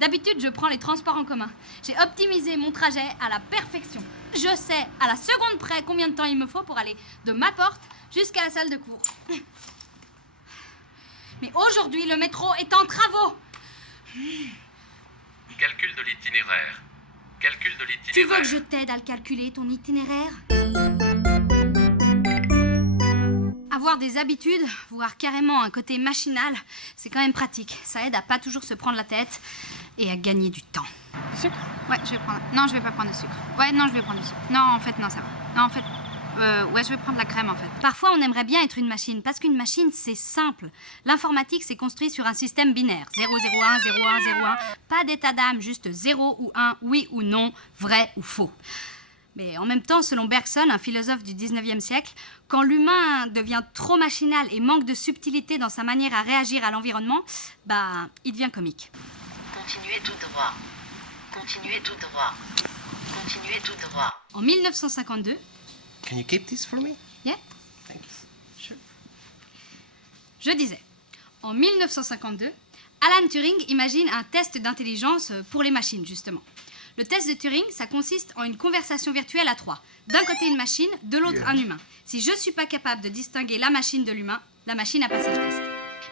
D'habitude, je prends les transports en commun. J'ai optimisé mon trajet à la perfection. Je sais à la seconde près combien de temps il me faut pour aller de ma porte jusqu'à la salle de cours. Mais aujourd'hui, le métro est en travaux. Calcul de l'itinéraire. Calcul de l'itinéraire. Tu veux que je t'aide à le calculer, ton itinéraire ? Avoir des habitudes, voire carrément un côté machinal, c'est quand même pratique. Ça aide à pas toujours se prendre la tête et à gagner du temps. Sucre ? Ouais, je vais prendre. Non, je vais pas prendre de sucre. Ouais, non, je vais prendre du sucre. Non, en fait, non, ça va. Non, en fait, ouais, je vais prendre la crème, en fait. Parfois, on aimerait bien être une machine, parce qu'une machine, c'est simple. L'informatique, c'est construit sur un système binaire. 0, 0, 1, 0, 1, 0, 1. Pas d'état d'âme, juste 0 ou 1, oui ou non, vrai ou faux. Mais en même temps, selon Bergson, un philosophe du 19e siècle, quand l'humain devient trop machinal et manque de subtilité dans sa manière à réagir à l'environnement, il devient comique. Continuez tout droit. Continuez tout droit. Continuez tout droit. En 1952... Can you keep this for me? Yeah. Thank you. Sure. Je disais, en 1952, Alan Turing imagine un test d'intelligence pour les machines, justement. Le test de Turing, ça consiste en une conversation virtuelle à trois. D'un côté une machine, de l'autre un humain. Si je ne suis pas capable de distinguer la machine de l'humain, la machine a passé le test.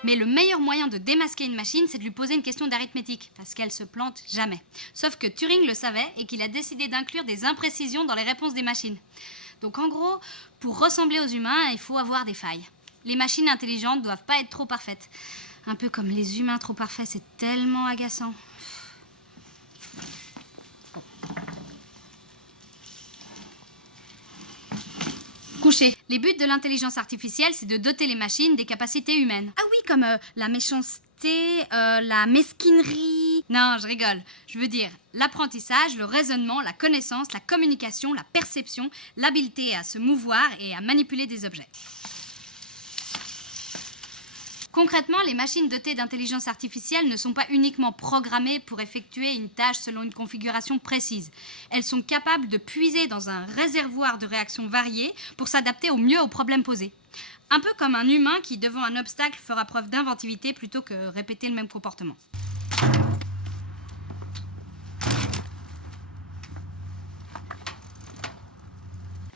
Mais le meilleur moyen de démasquer une machine, c'est de lui poser une question d'arithmétique, parce qu'elle se plante jamais. Sauf que Turing le savait et qu'il a décidé d'inclure des imprécisions dans les réponses des machines. Donc en gros, pour ressembler aux humains, il faut avoir des failles. Les machines intelligentes doivent pas être trop parfaites. Un peu comme les humains trop parfaits, c'est tellement agaçant. Coucher. Les buts de l'intelligence artificielle, c'est de doter les machines des capacités humaines. Ah oui, comme la méchanceté, la mesquinerie... Non, je rigole. Je veux dire l'apprentissage, le raisonnement, la connaissance, la communication, la perception, l'habileté à se mouvoir et à manipuler des objets. Concrètement, les machines dotées d'intelligence artificielle ne sont pas uniquement programmées pour effectuer une tâche selon une configuration précise. Elles sont capables de puiser dans un réservoir de réactions variées pour s'adapter au mieux aux problèmes posés. Un peu comme un humain qui, devant un obstacle, fera preuve d'inventivité plutôt que répéter le même comportement.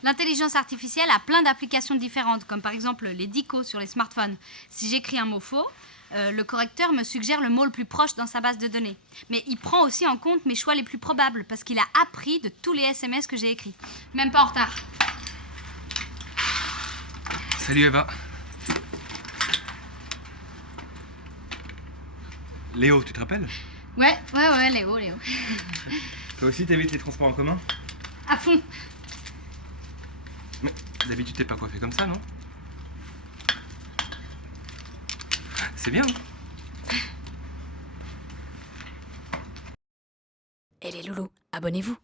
L'intelligence artificielle a plein d'applications différentes, comme par exemple les dicos sur les smartphones. Si j'écris un mot faux, le correcteur me suggère le mot le plus proche dans sa base de données. Mais il prend aussi en compte mes choix les plus probables, parce qu'il a appris de tous les SMS que j'ai écrits. Même pas en retard. Salut Eva. Léo, tu te rappelles? Ouais, Léo. Toi aussi t'évites les transports en commun? À fond. Mais d'habitude t'es pas coiffé comme ça, non? C'est bien. Et les loulous, abonnez-vous.